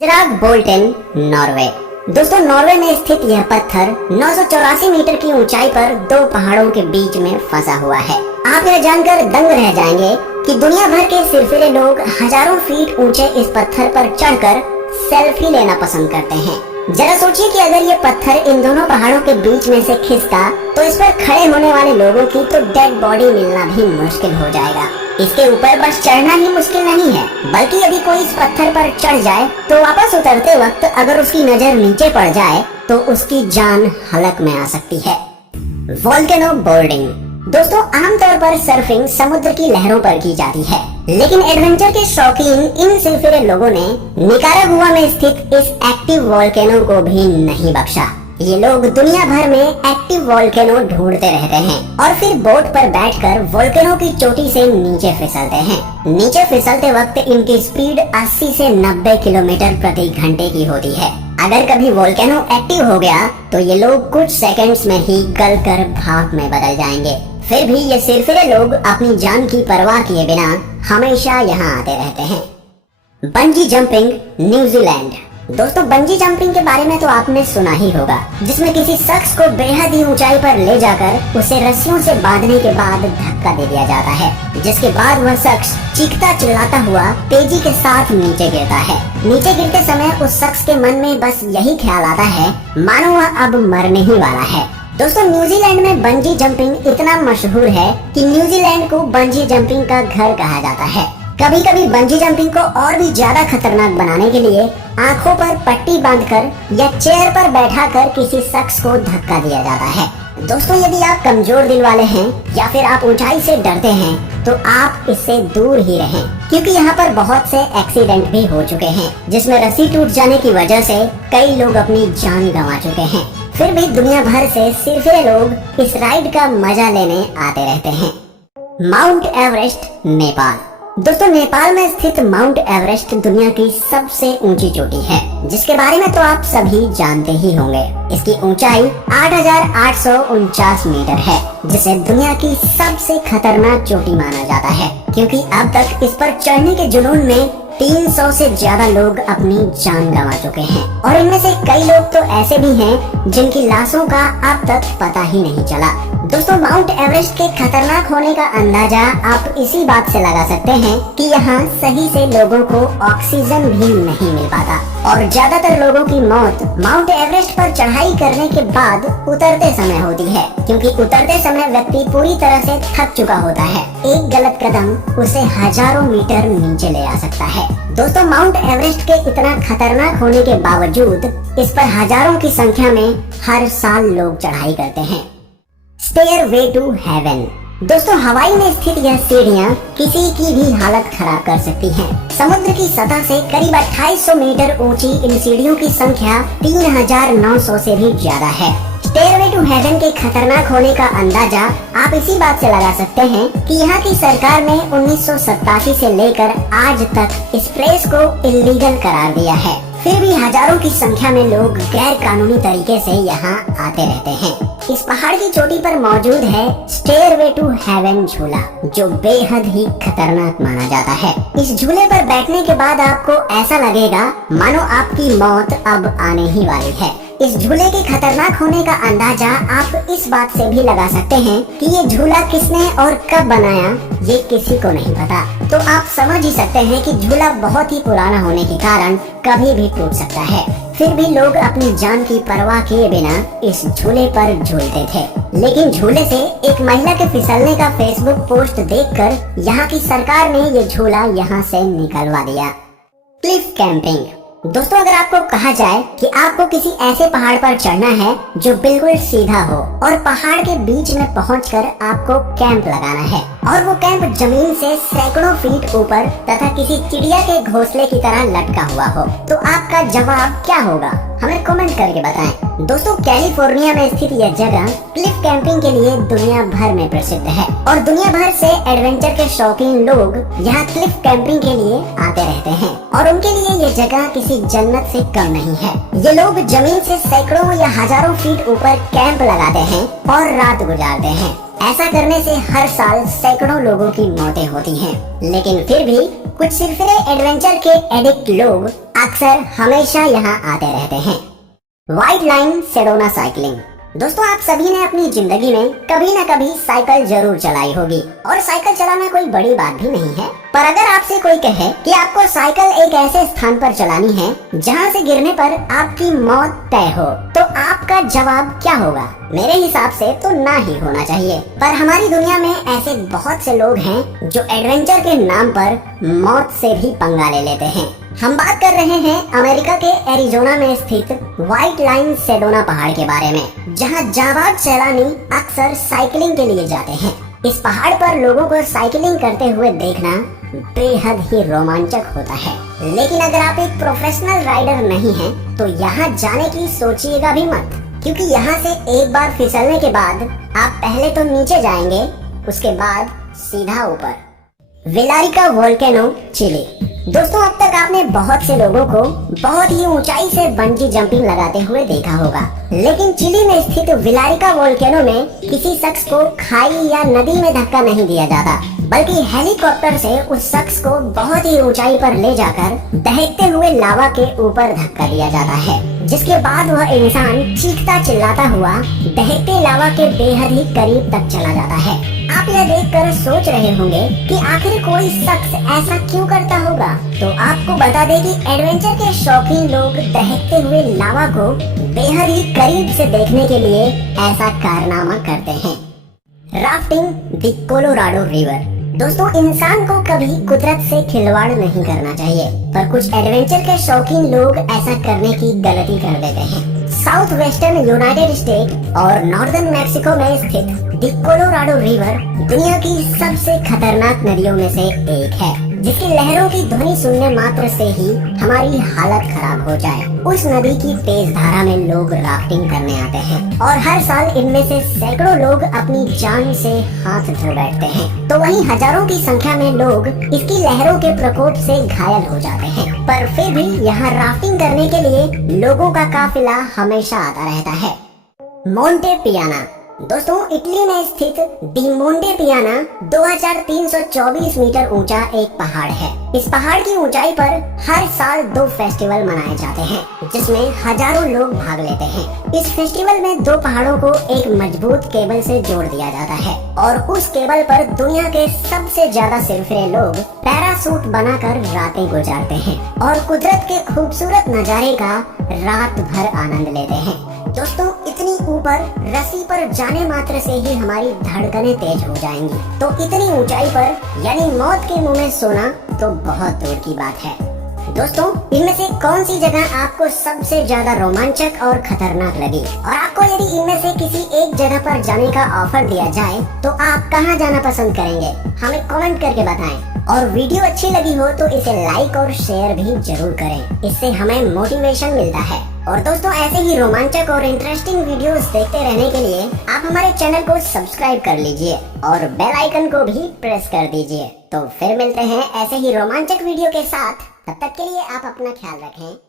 चिराग Bolton, Norway. दोस्तों, Norway में स्थित यह पत्थर 984 मीटर की ऊंचाई पर दो पहाड़ों के बीच में फंसा हुआ है। आप यह जानकर दंग रह जाएंगे कि दुनिया भर के सिरफिरे लोग हजारों फीट ऊंचे इस पत्थर पर चढ़कर सेल्फी लेना पसंद करते हैं। जरा सोचिए कि अगर ये पत्थर इन दोनों पहाड़ों के बीच में से खिसका तो इस पर खड़े होने वाले लोगों की तो डेड बॉडी मिलना भी मुश्किल हो जाएगा। इसके ऊपर बस चढ़ना ही मुश्किल नहीं है, बल्कि यदि कोई इस पत्थर पर चढ़ जाए तो वापस उतरते वक्त अगर उसकी नजर नीचे पड़ जाए तो उसकी जान हलक में आ सकती है। Volcano boarding. दोस्तों, आमतौर पर सर्फिंग समुद्र की लहरों पर की जाती है, लेकिन एडवेंचर के शौकीन इन सिरफिरे लोगों ने निकारागुआ में स्थित इस एक्टिव वोल्केनो को भी नहीं बख्शा। ये लोग दुनिया भर में एक्टिव वोल्केनो ढूंढते रहते हैं और फिर बोट पर बैठकर वोल्केनो की चोटी से नीचे फिसलते हैं। नीचे फिसलते वक्त इनकी स्पीड 80 से 90 किलोमीटर प्रति घंटे की होती है। अगर कभी वोल्केनो एक्टिव हो गया तो ये लोग कुछ सेकंड्स में ही गलकर भाप में बदल जाएंगे। फिर भी ये सिरफिरे लोग अपनी जान की परवाह किए बिना हमेशा यहाँ आते रहते हैं। Bungee jumping, New Zealand. दोस्तों, बंजी जंपिंग के बारे में तो आपने सुना ही होगा, जिसमें किसी शख्स को बेहद ही ऊंचाई पर ले जाकर उसे रस्सियों से बांधने के बाद धक्का दे दिया जाता है, जिसके बाद वह शख्स चीखता चिल्लाता हुआ तेजी के साथ नीचे गिरता है। नीचे गिरते समय उस शख्स के मन में बस यही ख्याल आता है मानो वह अब मरने ही वाला है। दोस्तों, न्यूजीलैंड में बंजी जंपिंग इतना मशहूर है कि न्यूजीलैंड को बंजी जंपिंग का घर कहा जाता है। कभी कभी बंजी जंपिंग को और भी ज्यादा खतरनाक बनाने के लिए आंखों पर पट्टी बांधकर या चेयर पर बैठाकर किसी शख्स को धक्का दिया जाता है। दोस्तों, यदि आप कमजोर दिल वाले हैं या फिर आप ऊंचाई से डरते हैं तो आप इससे दूर ही रहें, क्योंकि यहाँ पर बहुत से एक्सीडेंट भी हो चुके हैं, जिसमें रस्सी टूट जाने की वजह से कई लोग अपनी जान गंवा चुके हैं। फिर भी दुनिया भर से सिरफिरे लोग इस राइड का मजा लेने आते रहते हैं। Mount Everest, Nepal. दोस्तों, नेपाल में स्थित माउंट एवरेस्ट दुनिया की सबसे ऊंची चोटी है, जिसके बारे में तो आप सभी जानते ही होंगे। इसकी ऊंचाई 8,849 मीटर है, जिसे दुनिया की सबसे खतरनाक चोटी माना जाता है, क्योंकि अब तक इस पर चढ़ने के जुनून में 300 से ज्यादा लोग अपनी जान गंवा चुके हैं, और इनमें से कई लोग तो ऐसे भी हैं जिनकी लाशों का अब तक पता ही नहीं चला। दोस्तों, माउंट एवरेस्ट के खतरनाक होने का अंदाजा आप इसी बात से लगा सकते हैं कि यहाँ सही से लोगों को ऑक्सीजन भी नहीं मिल पाता, और ज्यादातर लोगों की मौत माउंट एवरेस्ट पर चढ़ाई करने के बाद उतरते समय होती है, क्योंकि उतरते समय व्यक्ति पूरी तरह से थक चुका होता है। एक गलत कदम उसे हजारों मीटर नीचे ले आ सकता है। दोस्तों, माउंट एवरेस्ट के इतना खतरनाक होने के बावजूद इस पर हजारों की संख्या में हर साल लोग चढ़ाई करते हैं। Stairway to heaven. दोस्तों, हवाई में स्थित यह सीढ़ियाँ किसी की भी हालत खराब कर सकती हैं। समुद्र की सतह से करीब 2800 मीटर ऊंची इन सीढ़ियों की संख्या 3900 से भी ज्यादा है। स्टेयरवे टू हेवन के खतरनाक होने का अंदाजा आप इसी बात से लगा सकते हैं कि यहाँ की सरकार ने 1987 से लेकर आज तक इस प्लेस को इल्लीगल करार दिया है। फिर भी हजारों की संख्या में लोग गैर कानूनी तरीके से यहाँ आते रहते हैं। इस पहाड़ की चोटी पर मौजूद है स्टेयरवे टू हेवन झूला, जो बेहद ही खतरनाक माना जाता है। इस झूले पर बैठने के बाद आपको ऐसा लगेगा मानो आपकी मौत अब आने ही वाली है। इस झूले के खतरनाक होने का अंदाजा आप इस बात से भी लगा सकते हैं कि ये झूला किसने और कब बनाया, ये किसी को नहीं पता। तो आप समझ ही सकते हैं कि झूला बहुत ही पुराना होने के कारण कभी भी टूट सकता है। फिर भी लोग अपनी जान की परवाह किए बिना इस झूले पर झूलते थे, लेकिन झूले से एक महिला के फिसलने का फेसबुक पोस्ट देखकर यहाँ की सरकार ने ये झूला यहाँ से निकलवा दिया। Cliff camping. दोस्तों, अगर आपको कहा जाए कि आपको किसी ऐसे पहाड़ पर चढ़ना है जो बिल्कुल सीधा हो और पहाड़ के बीच में पहुंचकर आपको कैंप लगाना है, और वो कैंप जमीन से सैकड़ों फीट ऊपर तथा किसी चिड़िया के घोंसले की तरह लटका हुआ हो, तो आपका जवाब क्या होगा? हमें कमेंट करके बताएं। दोस्तों, कैलिफोर्निया में स्थित यह जगह क्लिफ कैंपिंग के लिए दुनिया भर में प्रसिद्ध है, और दुनिया भर से एडवेंचर के शौकीन लोग यहाँ क्लिफ कैंपिंग के लिए आते रहते हैं, और उनके लिए ये जगह किसी जन्नत से कम नहीं है। ये लोग जमीन से सैकड़ों या हजारों फीट ऊपर कैंप लगाते हैं और रात गुजारते हैं। ऐसा करने से हर साल सैकड़ों लोगों की मौतें होती हैं, लेकिन फिर भी कुछ सिरफिरे एडवेंचर के एडिक्ट लोग अक्सर हमेशा यहाँ आते रहते हैं। White line Sedona cycling. दोस्तों, आप सभी ने अपनी जिंदगी में कभी न कभी साइकिल जरूर चलाई होगी और साइकिल चलाना कोई बड़ी बात भी नहीं है। पर अगर आपसे कोई कहे कि आपको साइकिल एक ऐसे स्थान पर चलानी है जहां से गिरने पर आपकी मौत तय हो, तो आपका जवाब क्या होगा? मेरे हिसाब से तो ना ही होना चाहिए। पर हमारी दुनिया में ऐसे बहुत से लोग हैं जो एडवेंचर के नाम पर मौत से भी पंगा ले लेते हैं। हम बात कर रहे हैं अमेरिका के एरिजोना में स्थित व्हाइट लाइन सेडोना पहाड़ के बारे में, जहां जाबाज सैलानी अक्सर साइकिलिंग के लिए जाते हैं। इस पहाड़ पर लोगों को साइकिलिंग करते हुए देखना बेहद ही रोमांचक होता है। लेकिन अगर आप एक प्रोफेशनल राइडर नहीं हैं, तो यहाँ जाने की सोचिएगा भी मत, क्योंकि यहाँ से एक बार फिसलने के बाद आप पहले तो नीचे जाएंगे, उसके बाद सीधा ऊपर। विलारिका वोल्केनो, चिली। दोस्तों, अब तक आपने बहुत से लोगों को बहुत ही ऊंचाई से बंजी जंपिंग लगाते हुए देखा होगा, लेकिन चिली में स्थित विलारिका वोल्केनो में किसी शख्स को खाई या नदी में धक्का नहीं दिया जाता, बल्कि हेलीकॉप्टर से उस शख्स को बहुत ही ऊंचाई पर ले जाकर दहकते हुए लावा के ऊपर धक्का दिया जाता है, जिसके बाद वह इंसान चीखता चिल्लाता हुआ दहकते लावा के बेहद ही करीब तक चला जाता है। आप यह देखकर सोच रहे होंगे कि आखिर कोई शख्स ऐसा क्यों करता होगा? तो आपको बता दें कि एडवेंचर के शौकीन लोग दहकते हुए लावा को बेहद ही करीब से देखने के लिए ऐसा कारनामा करते हैं। Rafting the Colorado river. दोस्तों, इंसान को कभी कुदरत से खिलवाड़ नहीं करना चाहिए, पर कुछ एडवेंचर के शौकीन लोग ऐसा करने की गलती कर देते हैं। साउथ वेस्टर्न यूनाइटेड स्टेट और नॉर्दर्न मैक्सिको में स्थित द कोलोराडो रिवर दुनिया की सबसे खतरनाक नदियों में से एक है, जिसकी लहरों की ध्वनि सुनने मात्र से ही हमारी हालत खराब हो जाए। उस नदी की तेज धारा में लोग राफ्टिंग करने आते हैं और हर साल इनमें से सैकड़ों लोग अपनी जान से हाथ धो बैठते हैं, तो वहीं हजारों की संख्या में लोग इसकी लहरों के प्रकोप से घायल हो जाते हैं। पर फिर भी यहाँ राफ्टिंग करने के लिए लोगों का काफिला हमेशा आता रहता है। मोंटे पियाना। दोस्तों, इटली में स्थित दी मोंटे पियाना 2324 मीटर ऊंचा एक पहाड़ है। इस पहाड़ की ऊंचाई पर हर साल 2 फेस्टिवल मनाए जाते हैं, जिसमें हजारों लोग भाग लेते हैं। इस फेस्टिवल में 2 पहाड़ों को एक मजबूत केबल से जोड़ दिया जाता है और उस केबल पर दुनिया के सबसे ज्यादा सिरफिरे लोग पैरासूट बनाकर रातें गुजारते हैं और कुदरत के खूबसूरत नजारे का रात भर आनंद लेते हैं। दोस्तों, इतनी ऊपर रस्सी पर जाने मात्र से ही हमारी धड़कनें तेज हो जाएंगी, तो इतनी ऊंचाई पर यानी मौत के मुंह में सोना तो बहुत दूर की बात है। दोस्तों, इनमें से कौन सी जगह आपको सबसे ज्यादा रोमांचक और खतरनाक लगी? और आपको यदि इनमें से किसी एक जगह पर जाने का ऑफर दिया जाए तो आप कहां जाना पसंद करेंगे? हमें कमेंट करके बताएं। और वीडियो अच्छी लगी हो तो इसे लाइक और शेयर भी जरूर करें, इससे हमें मोटिवेशन मिलता है। और दोस्तों, ऐसे ही रोमांचक और इंटरेस्टिंग वीडियोस देखते रहने के लिए आप हमारे चैनल को सब्सक्राइब कर लीजिए और बेल आइकन को भी प्रेस कर दीजिए। तो फिर मिलते हैं ऐसे ही रोमांचक वीडियो के साथ। तब तक के लिए आप अपना ख्याल रखें।